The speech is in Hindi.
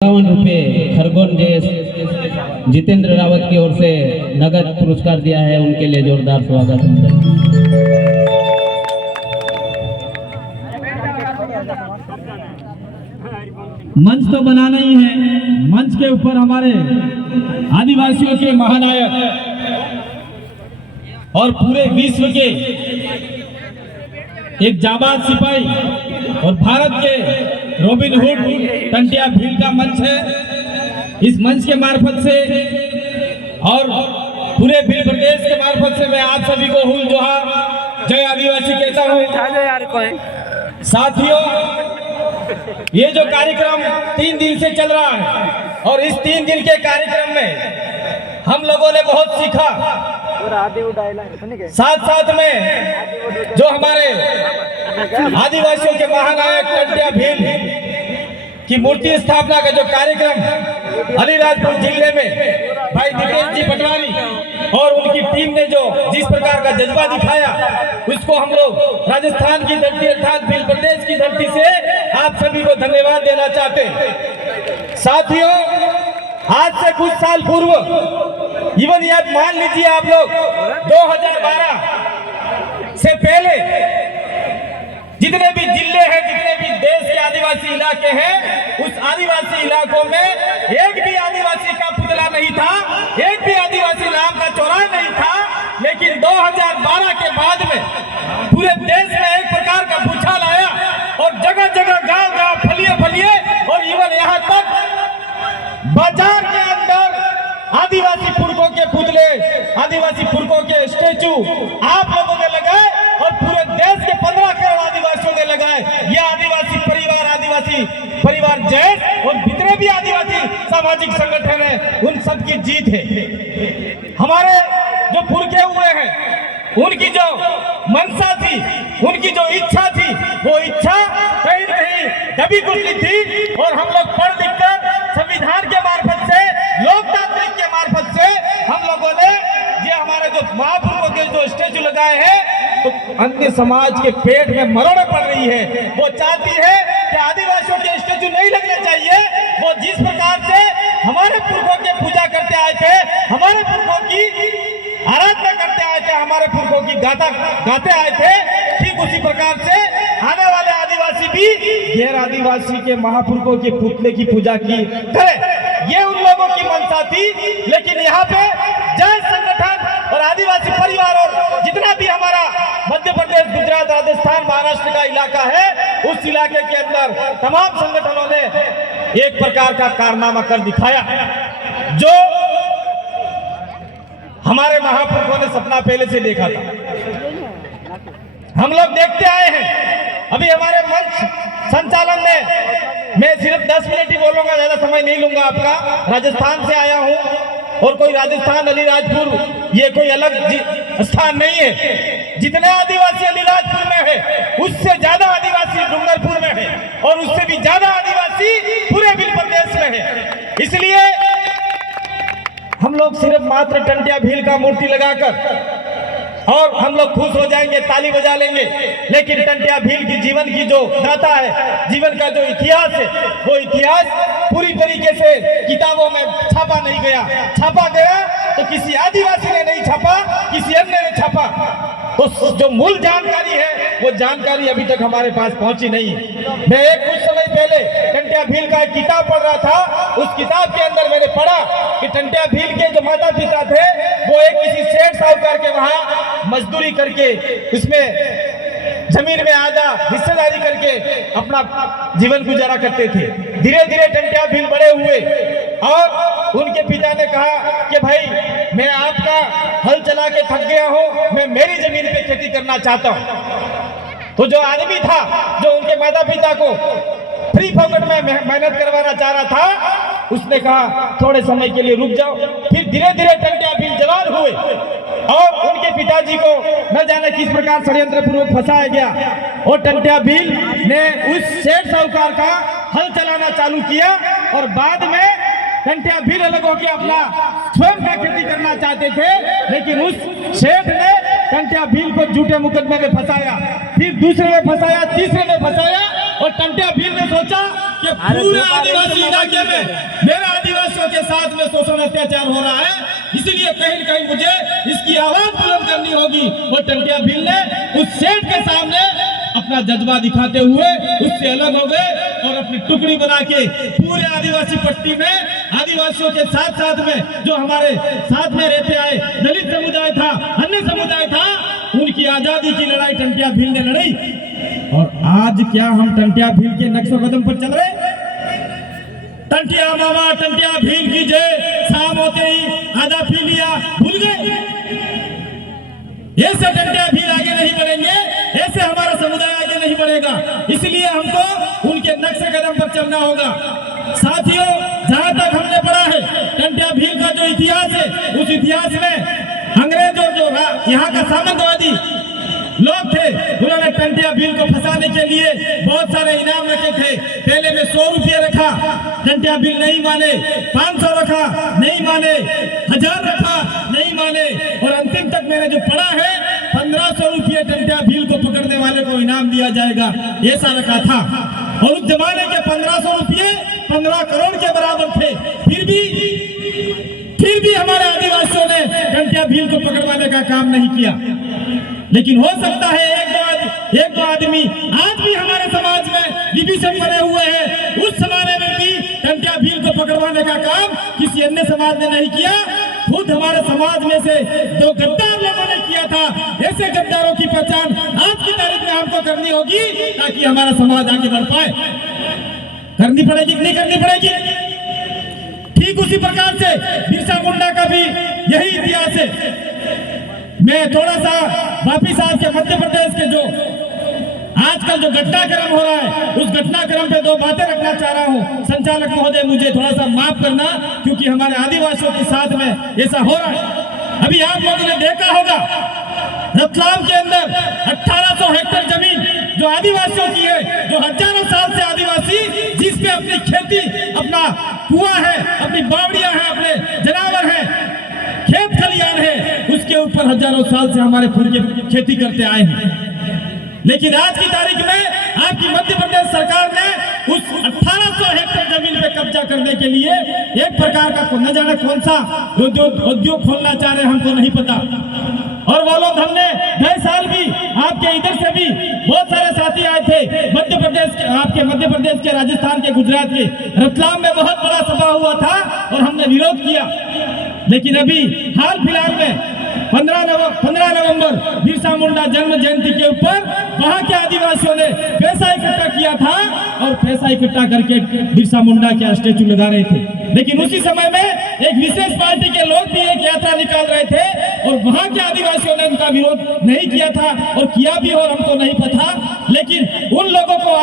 रुपये खरगोन देश जितेंद्र रावत की ओर से नगद पुरस्कार दिया है, उनके लिए जोरदार स्वागत है। मंच तो बनाना ही है, मंच के ऊपर हमारे आदिवासियों के महानायक और पूरे विश्व के एक जाबाज सिपाही और भारत के रॉबिन हुड टंटिया भील का मंच है। इस मंच के मार्फत से और पूरे भील प्रदेश के मार्फत से मैं आप सभी को हुल जोहार जय आदिवासी कहता हूँ। साथियों, ये जो कार्यक्रम 3 दिन से चल रहा है और इस 3 दिन के कार्यक्रम में हम लोगों ने बहुत सीखा। साथ साथ में जो हमारे आदिवासियों के महानायक टंटिया भील की मूर्ति स्थापना का जो कार्यक्रम अलीराजपुर जिले में भाई दिपेश जी पटवारी और उनकी टीम ने जो जिस प्रकार का जज्बा दिखाया, उसको हम लोग राजस्थान की धरती अर्थात भील प्रदेश की धरती से आप सभी को धन्यवाद देना चाहते हैं। साथियों, आज से कुछ साल पूर्व इवन याद मान लीजिए आप लोग 2012 से पहले जितने भी जिले हैं, जितने भी देश के आदिवासी इलाके हैं, उस आदिवासी इलाकों में एक भी आदिवासी का पुतला नहीं था, एक भी आदिवासी नाम का चौराहा नहीं था। लेकिन 2012 के बाद में पूरे देश में एक प्रकार का भूचाल आया और जगह जगह गांव गांव फलिए फलिए और इवन यहाँ तक बाजार के अंदर आदिवासी पुरखों के पुतले, आदिवासी पुरखों के स्टैचू आप लोगों ने लगाए और पूरे देश के 15 करोड़ आदिवासियों ने लगाए। यह आदिवासी परिवार जैस और जितने भी आदिवासी सामाजिक संगठन है, उन सब की जीत है। हमारे जो पुरखे हुए हैं, उनकी जो मनसा थी, उनकी जो इच्छा थी, वो इच्छा कहीं न कहीं दबी कुचली थी और हम लोग पढ़ लिख कर संविधान के मार्फत से, लोकतांत्रिक के मार्फत से हम लोगों ने ये हमारे जो महापुरुषों के जो स्टैचू लगाए हैं, तो अन्य समाज के पेट में मरोड़ पड़ रही है। वो चाहती है कि आदिवासियों के स्टैचू नहीं लगने चाहिए। वो जिस प्रकार से हमारे पुरखों के पूजा करते आए थे, हमारे पुरखों की आराधना करते आए थे, हमारे पुरखों की गाथा गाते आए थे, ठीक उसी प्रकार से आने वाले आदिवासी भी गैर आदिवासी के महापुरुषों के पुतले की पूजा की करे। ये उन लोगों की मंशा थी। लेकिन यहाँ पे जय संगठन और आदिवासी परिवार और जितना भी हमारा मध्य प्रदेश, गुजरात, राजस्थान, महाराष्ट्र का इलाका है, उस इलाके के अंदर तमाम संगठनों ने एक प्रकार का कारनामा कर दिखाया, जो हमारे महापुरुषों ने सपना पहले से देखा था। हम लोग देखते आए हैं। अभी हमारे मंच संचालन में मैं सिर्फ 10 मिनट ही बोलूंगा, ज्यादा समय नहीं लूंगा आपका। राजस्थान से आया हूं और कोई राजस्थान अलीराजपुर ये कोई अलग स्थान नहीं है। जितने आदिवासी अलीराजपुर में है, उससे ज्यादा आदिवासी डूंगरपुर में है और उससे भी ज्यादा आदिवासी पूरे भील प्रदेश में है। इसलिए हम लोग सिर्फ मात्र टंटिया भील का मूर्ति लगाकर और हम लोग खुश हो जाएंगे, ताली बजा लेंगे। लेकिन टंटिया भील की जीवन की जो गाथा है, जीवन का जो इतिहास है, वो इतिहास पूरी तरीके से किताबों में छापा नहीं गया। छापा गया तो किसी आदिवासी ने नहीं छापा, किसी अन्य ने छापा। तो जो मूल जानकारी है, वो जानकारी अभी तक हमारे पास पहुंची नहीं है। मैं कुछ समय पहले टंटिया भील का एक किताब पढ़ रहा था। उस किताब के अंदर मैंने पढ़ा कि टंटिया भील के जो माता पिता थे, वो एक किसी सेठ साहूकार के वहां मजदूरी करके उसमें जमीन में आधा हिस्सेदारी करके अपना जीवन गुजारा करते थे। धीरे धीरे टंटिया भील बड़े हुए और उनके पिता ने कहा कि भाई, मैं आपका हल चला के थक गया हूं, मैं मेरी जमीन पे खेती करना चाहता हूं। तो जो आदमी था, जो उनके माता पिता को फ्री फोकट में मेहनत करवाना चाह रहा था, उसने कहा थोड़े समय के लिए रुक जाओ। फिर धीरे धीरे टंटिया भील जवान हुए और उनके पिताजी को न जाने किस प्रकार षड्यंत्र पूर्वक फंसाया गया और टंटिया भील ने उस सेठ साहूकार का हल चलाना चालू किया। और बाद में टंटिया भील अलग होकर अपना स्वयं का खेती करना चाहते थे, लेकिन उस सेठ ने टंटिया भील को झूठे मुकदमे में फंसाया, फिर दूसरे में फंसाया, तीसरे में फंसाया और टंटिया भील ने सोचा कि पूरे आदिवासी इलाके में में मेरे आदिवासियों के साथ में शोषण अत्याचार हो रहा है, इसलिए कहीं न कहीं मुझे इसकी आवाज बुलंद करनी होगी। और टंटिया भील ने उस सेठ के सामने अपना जज्बा दिखाते हुए उससे अलग हो गए और अपनी टुकड़ी बना के पूरे आदिवासी पट्टी में आदिवासियों के साथ साथ में जो हमारे साथ में रहते आए दलित समुदाय था, अन्य समुदाय था, उनकी आजादी की लड़ाई टंटिया भील ने लड़ी। और आज क्या हम टंटिया भील के नक्शे कदम पर चल रहे? टंटिया मामा टंटिया भील की जय, शाम होते ही आधा पी लिया भूल गए। ऐसे टंटिया भील आगे नहीं बढ़ेंगे, ऐसे हमारा समुदाय आगे नहीं बढ़ेगा। इसलिए हमको उनके नक्शे कदम पर चलना होगा। साथियों, जहां तक हमने पढ़ा है टंटिया भील का जो इतिहास है, उस इतिहास में अंग्रेजों जो यहाँ का सामंतवादी लोग थे, उन्होंने टंटिया भील को फंसाने के लिए बहुत सारे इनाम रखे थे। पहले में 100 रुपये रखा, टंटिया भील नहीं माने। 500 रखा, नहीं माने। 1000 रखा, नहीं माने। और अंतिम तक मैंने जो पढ़ा है 1500 रुपये टंटिया भील को पकड़ने वाले को इनाम दिया जाएगा, ऐसा रखा था। और उस जमाने के 1500 रुपये 15 करोड़ के बराबर थे। फिर भी हमारे आदिवासियों ने टंटिया भील को पकड़वाने का काम नहीं किया। लेकिन हो सकता है एक दो आदमी आज भी हमारे समाज में डिवीजन बने हुए हैं, उस जमाने में भी टंटिया भील को पकड़वाने का काम किसी अन्य समाज ने नहीं किया। खुद हमारे समाज में से 2 गद्दार लोगों ने किया था। ऐसे गद्दारों की पहचान आज की तारीख में हमको करनी होगी ताकि हमारा समाज आगे बढ़ पाए। करनी पड़ेगी कि नहीं करनी पड़ेगी? ठीक उसी प्रकार से बिरसा मुंडा का भी यही इतिहास है। मैं थोड़ा सा वापी साहब के मध्य प्रदेश के जो आजकल जो घटनाक्रम हो रहा है, उस घटनाक्रम पे 2 बातें रखना चाह रहा हूँ। संचालक महोदय मुझे थोड़ा सा माफ करना, क्योंकि हमारे आदिवासियों के साथ में ऐसा हो रहा है। अभी आप लोगों ने देखा होगा रतलाम के अंदर 1800 हेक्टेयर जमीन जो आदिवासियों की है, जो हजारों साल से आदिवासी जिस पे अपनी खेती, अपना कुआं है, अपनी बावड़ियां हैं, अपने जनावर हैं, खेत खलियान है, उसके ऊपर हजारों साल से हमारे पूर्वज खेती करते आए हैं। लेकिन आज की तारीख में आपकी मध्य प्रदेश सरकार ने उस 1800 हेक्टेयर जमीन पे कब्जा करने के लिए एक प्रकार का न जाने कौन सा उद्योग खोलना चाह रहे, हमको नहीं पता। और वो लोग हमने गए साल भी आपके इधर से भी बहुत सारे साथी आए थे, मध्य प्रदेश के, आपके मध्य प्रदेश के, राजस्थान के, गुजरात के, रतलाम में बहुत बड़ा सभा हुआ था और हमने विरोध किया। लेकिन अभी हाल फिलहाल में 15 नवंबर बिरसा मुंडा जन्म जयंती के ऊपर वहां के आदिवासियों ने पैसा इकट्ठा किया था और पैसा इकट्ठा करके बिरसा मुंडा के स्टैचू लगा रहे थे। लेकिन उसी समय में एक विशेष पार्टी के लोग भी एक यात्रा निकाल रहे थे और वहां के आदिवासियों ने उनका विरोध नहीं किया था, और किया भी और हमको नहीं पता।